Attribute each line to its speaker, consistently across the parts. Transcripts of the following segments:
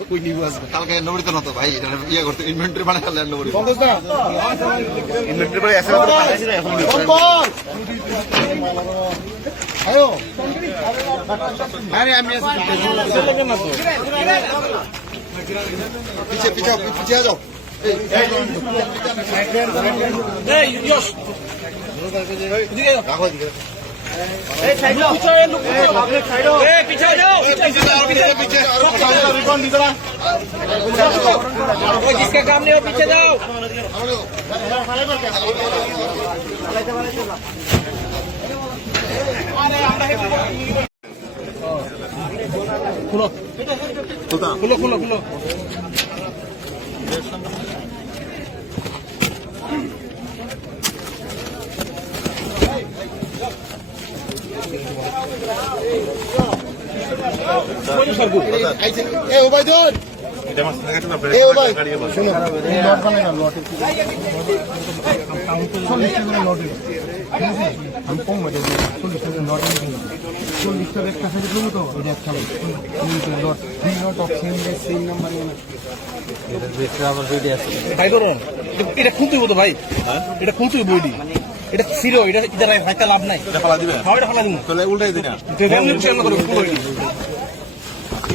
Speaker 1: কই নিব আসবে
Speaker 2: কালকে নবরি তো নতো ভাই ইয়ে করতে ইনভেন্টরি বানাই ফেললে নবরি
Speaker 1: ইনভেন্টরি করে এসে তো বানাইছি না এখন আয়ো আরে আমি
Speaker 2: পিছে পিছে পিছে যাও রাখো এদিকে।
Speaker 3: जिसका काम नहीं हो पीछे जाओ
Speaker 1: खुलो खुलो
Speaker 3: खुलो खुलो এটা- এটা খুলতে তো ভাই। এটা খুলতে হইব এটি ছিল এটা এটা লাভ নাই।
Speaker 2: এটা ফালা দিবে?
Speaker 3: হ্যাঁ এটা ফালা দিব।
Speaker 2: তাহলে উল্টাই দিনা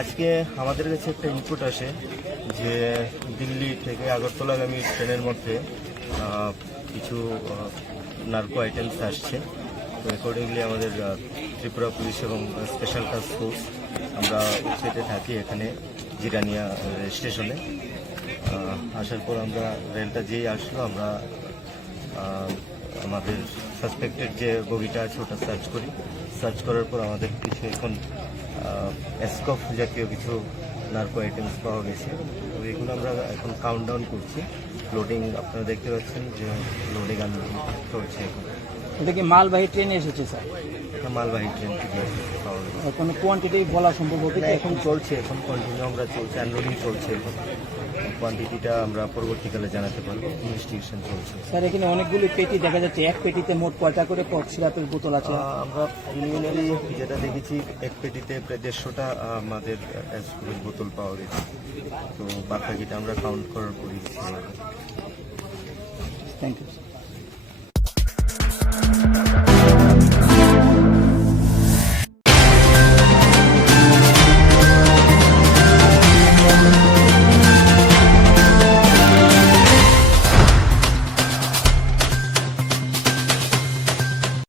Speaker 4: আজকে আমাদের কাছে একটা ইনপুট আসে যে দিল্লি থেকে আগরতলাগামী ট্রেনের মধ্যে কিছু নার্কো আইটেমস আসছে। তো অ্যাকর্ডিংলি আমাদের ত্রিপুরা পুলিশ এবং স্পেশাল টাস্ক ফোর্স আমরা সেটে থাকি এখানে, জিরানিয়া স্টেশনে আসার পর আমরা রেলটা যেই আসলো, আমরা আমাদের সাসপেক্টেড যে বগিটা আছে, ওটা সার্চ করি। সার্চ করার পর আমাদের কিছু এখন এসকফ জাতীয় কিছু নার্কো আইটেমস পাওয়া গেছে। তো এগুলো আমরা এখন কাউন্ট ডাউন করছি। লোডিং আপনারা দেখতে পাচ্ছেন যে লোডিং আনলোডিং চলছে এখন।
Speaker 5: দেখি মালবাহী ট্রেনে এসেছে স্যার
Speaker 4: এটা মালবাহী ট্রেন থেকে পাওয়া
Speaker 5: আর কোনো কোয়ান্টিটি বলা সম্ভব হবে
Speaker 4: এখন চলছে এখন কন্টিনিউ আমরা চলছে আনলোডিং চলছে। এখন কোয়ান্টিটিটা আমরা পরবর্তীকালে জানাতে পারব ইনভেস্টিগেশন চলছে।
Speaker 5: স্যার এখানে অনেকগুলি পেটি দেখা যাচ্ছে। এক পেটিতে মোট কয়টা করে কফ সিরাপের বোতল আছে?
Speaker 4: আমরা প্রিলিমিনারি যেটা দেখেছি এক পেটিতে প্রায় দেড়শোটা আমাদের বোতল পাওয়া গেছে। তো বাকিটা আমরা কাউন্ট করার পরই
Speaker 5: থ্যাংক ইউ